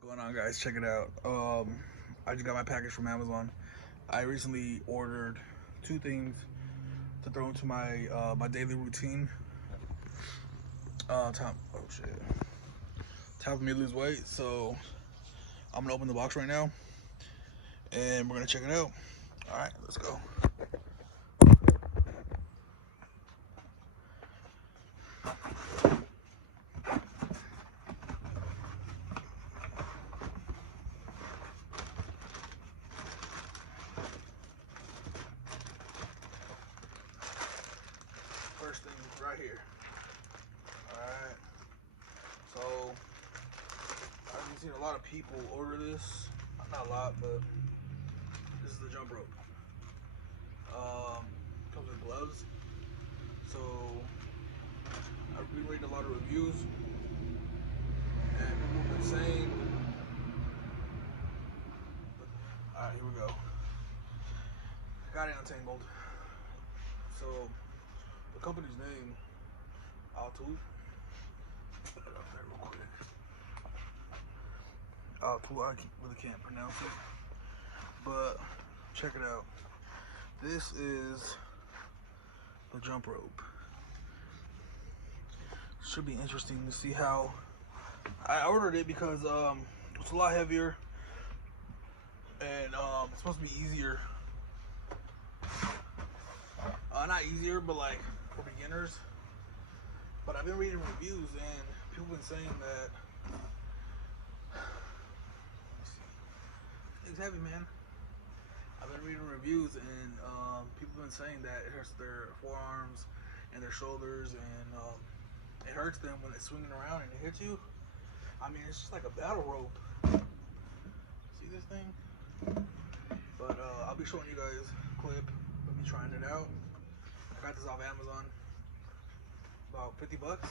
What's going on, guys? Check it out. I just got my package from Amazon. I recently ordered two things to throw into my daily routine. Oh shit, to help me lose weight. So I'm gonna open the box right now, and we're gonna check it out. All right, let's go. First thing right here. All right. So I've seen a lot of people order this. Not a lot, but this is the jump rope. Comes with gloves. So I've been reading a lot of reviews, and people have been saying, alright, here we go. Got it untangled. So the company's name, AUTUWT. Put it up there real quick. AUTUWT, I really can't pronounce it, but check it out. This is the jump rope. Should be interesting to see how. I ordered it because it's a lot heavier, and it's supposed to be easier. Not easier, but like for beginners. But I've been reading reviews, and people have been saying that it's heavy, man. I've been reading reviews, and people have been saying that it hurts their forearms and their shoulders, and it hurts them when it's swinging around and it hits you. I mean, it's just like a battle rope. See this thing? But I'll be showing you guys a clip of me trying it out. I got this off Amazon, about 50 bucks.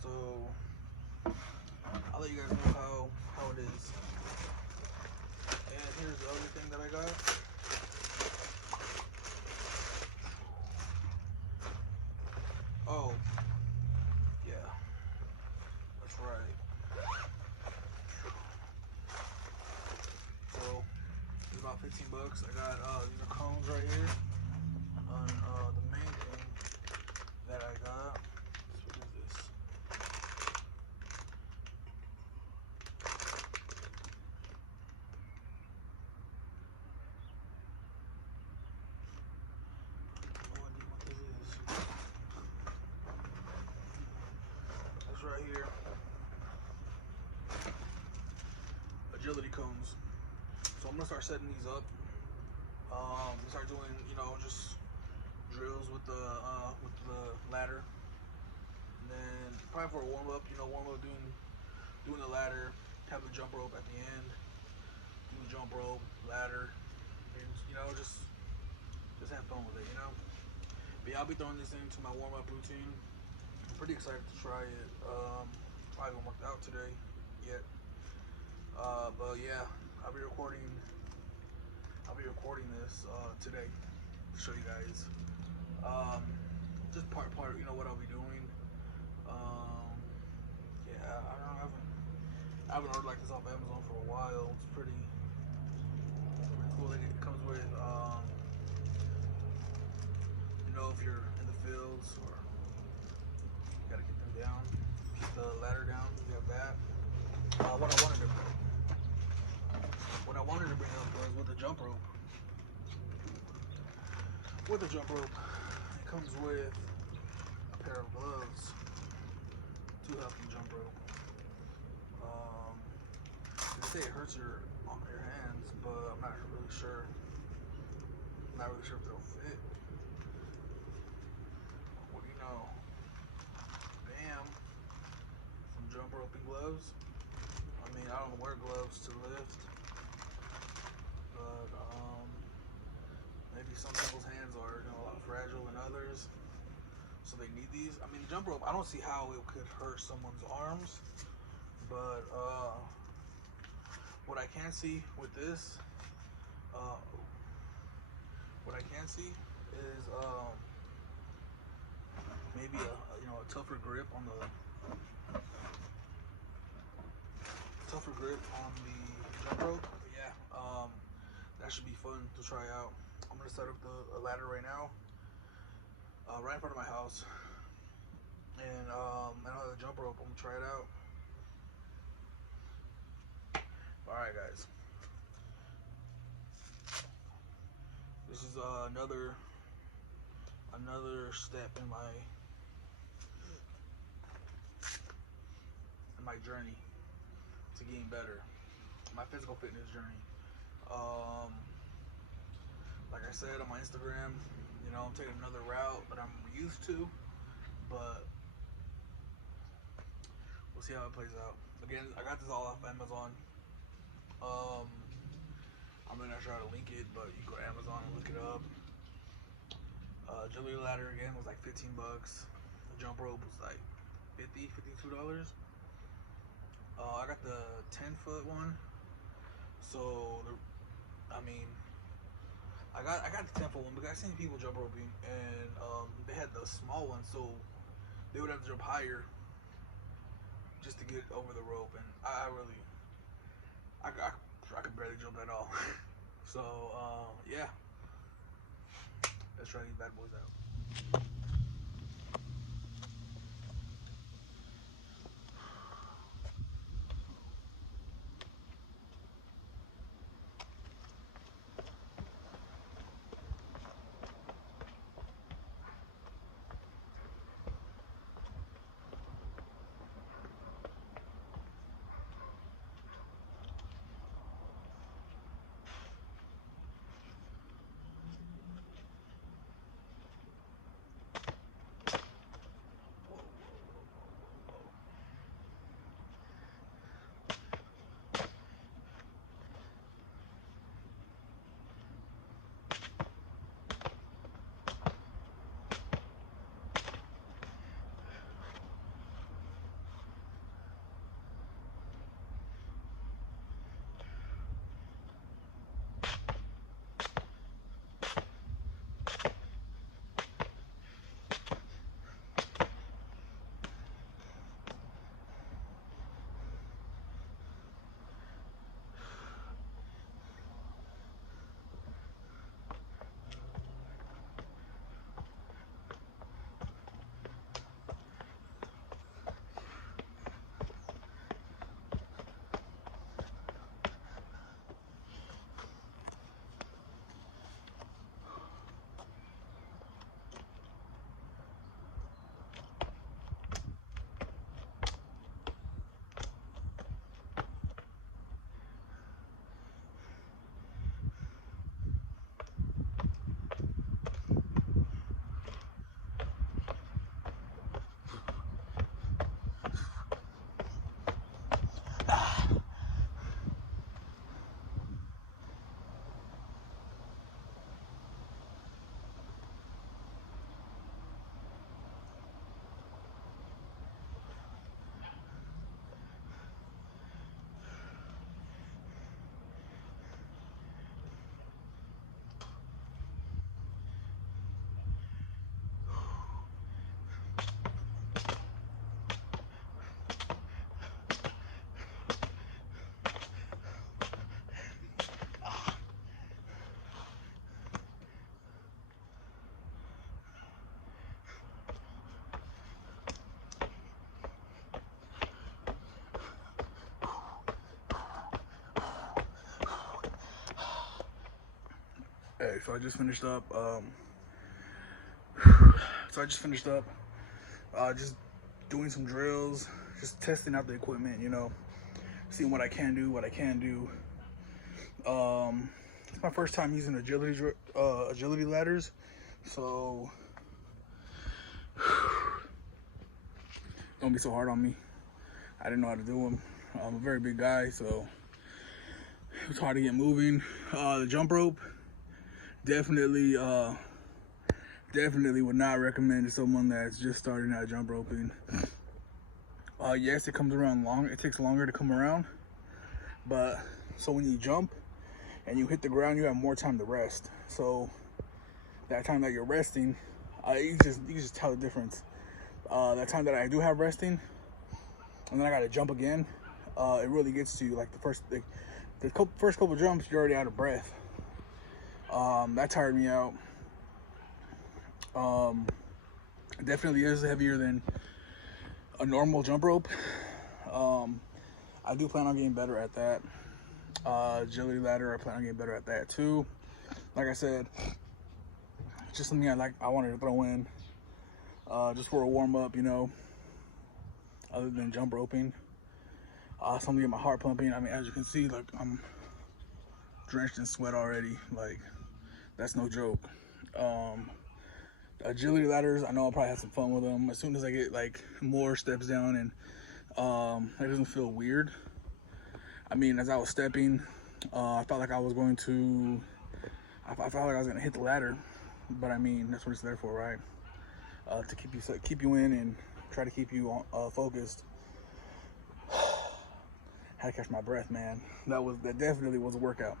So I'll let you guys know how it is. And here's the other thing that I got. Oh, yeah, that's right. So it's about 15 bucks. I got these are cones right here. The main thing that I got. What is this? No idea what this is. That's right here. Agility cones. So I'm gonna start setting these up. Start doing, just drills with the ladder, and then probably for a warm up, doing the ladder, have the jump rope at the end, do the jump rope, ladder, and just have fun with it, But yeah, I'll be throwing this into my warm up routine. I'm pretty excited to try it. I haven't worked out today yet, but yeah, I'll be recording this today to show you guys. Just part, what I'll be doing. Yeah, I haven't ordered like this off Amazon for a while. It's pretty cool. It comes with, if you're in the fields or you gotta get them down, keep the ladder down. You have that. What I wanted to bring up was with the jump rope. With the jump rope, it comes with a pair of gloves to help you jump rope. They say it hurts your hands, but I'm not really sure. I'm not really sure if they'll fit. What do you know? Bam! Some jump roping gloves. I mean, I don't wear gloves to lift, but maybe some people's hands are a lot fragile than others, so they need these. I mean, jump rope, I don't see how it could hurt someone's arms, but what I can see with this, is maybe a tougher grip on the tougher grip on the jump rope. But yeah, that should be fun to try out. I'm gonna set up the ladder right now, right in front of my house, and I don't have the jump rope. I'm gonna try it out. All right, guys. This is another step in my journey to getting better, my physical fitness journey. Like I said on my Instagram, you know, I'm taking another route that I'm used to, but we'll see how it plays out. Again, I got this all off Amazon. I'm gonna try to link it, but you go to Amazon and look it up. Agility ladder again was like 15 bucks. The jump rope was like $52. I got the 10-foot one. So, I mean, I got the 10-foot one because I seen people jump roping, and they had the small one, so they would have to jump higher just to get over the rope, and I could barely jump at all. So yeah, let's try these bad boys out. Hey, so I just finished up. Just doing some drills, just testing out the equipment. You know, seeing what I can do, what I can't do. It's my first time using agility ladders, so don't be so hard on me. I didn't know how to do them. I'm a very big guy, so it's hard to get moving. The jump rope, definitely would not recommend to someone that's just starting out jump roping. Yes, it comes around long. It takes longer to come around, but so when you jump and you hit the ground, you have more time to rest. So that time that you're resting, you can just tell the difference. That time that I do have resting, and then I got to jump again, it really gets to you. Like the first couple jumps, you're already out of breath. That tired me out. It definitely is heavier than a normal jump rope. I do plan on getting better at that. Agility ladder, I plan on getting better at that too. Like I said, it's just something I wanted to throw in, just for a warm up, you know, other than jump roping. Something to get my heart pumping. I mean, as you can see, like, I'm drenched in sweat already. Like, that's no joke. Agility ladders, I know I'll probably have some fun with them as soon as I get like more steps down, and it doesn't feel weird. I mean, as I was stepping, I felt like I was going to, I felt like I was gonna hit the ladder, but I mean, that's what it's there for, right? To keep you in and try to keep you focused. Had to catch my breath, man. That definitely was a workout.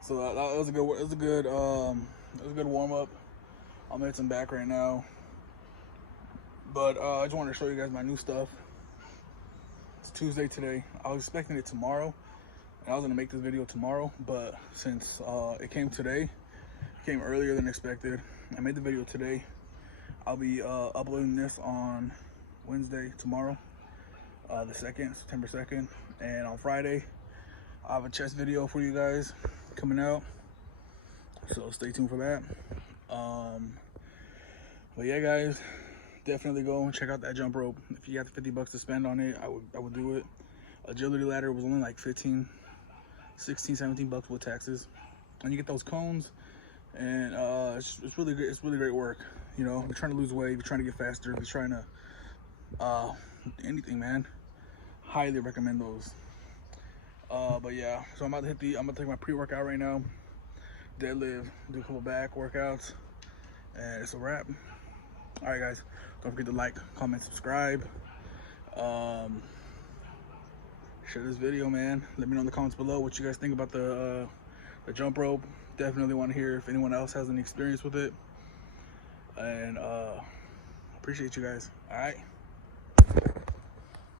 So that was a good warm up. I'm at some back right now, but I just wanted to show you guys my new stuff. It's Tuesday today. I was expecting it tomorrow, and I was gonna make this video tomorrow, but since it came today, it came earlier than expected, I made the video today. I'll be uploading this on Wednesday, tomorrow, the 2nd, September 2nd, and on Friday, I have a chest video for you guys coming out, so stay tuned for that. But yeah, guys, definitely go and check out that jump rope. If you got the 50 bucks to spend on it, I would do it. Agility ladder was only like 15, 16, 17 bucks with taxes, and you get those cones, and it's really good. It's really great work. You know, if you're trying to lose weight, if you're trying to get faster, if you're trying to anything, man, highly recommend those. But yeah, so I'm about to take my pre-workout right now, deadlift, do a couple back workouts, and it's a wrap. All right, guys, don't forget to like, comment, subscribe, share this video, man. Let me know in the comments below what you guys think about the jump rope. Definitely want to hear if anyone else has any experience with it, and appreciate you guys. All right.